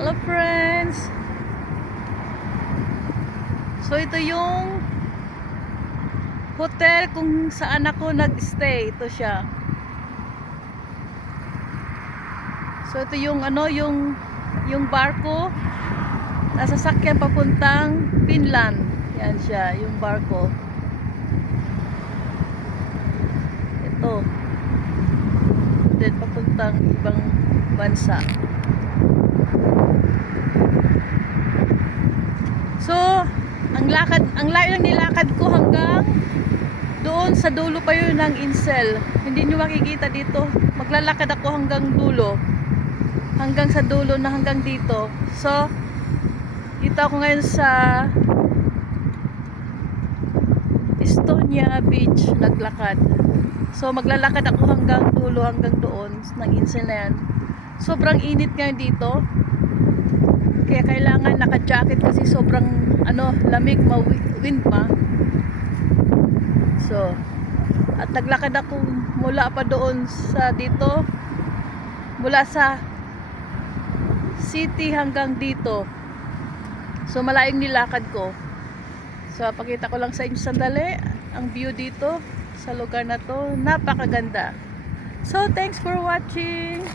Hello friends! So ito yung hotel kung saan ako nag-stay. Ito siya. So ito yung yung barko na sasakyan papuntang Finland. Yan siya, yung barko. Ito. Then papuntang ibang bansa. So, ang layo ng nilakad ko hanggang doon sa dulo pa yun ng Insel. Hindi nyo makikita dito. Maglalakad ako hanggang dulo. Hanggang sa dulo na hanggang dito. So, dito ako ngayon sa Estonia Beach naglakad. So, maglalakad ako hanggang dulo, hanggang doon ng Insel na yan. Sobrang init ngayon dito. Kaya kailangan naka-jacket kasi sobrang lamig, wind pa. So, at naglakad ako mula pa doon sa dito, mula sa city hanggang dito. So, malayong nilakad ko. So, pakita ko lang sa inyo sandali ang view dito sa lugar na to. Napakaganda. So, thanks for watching.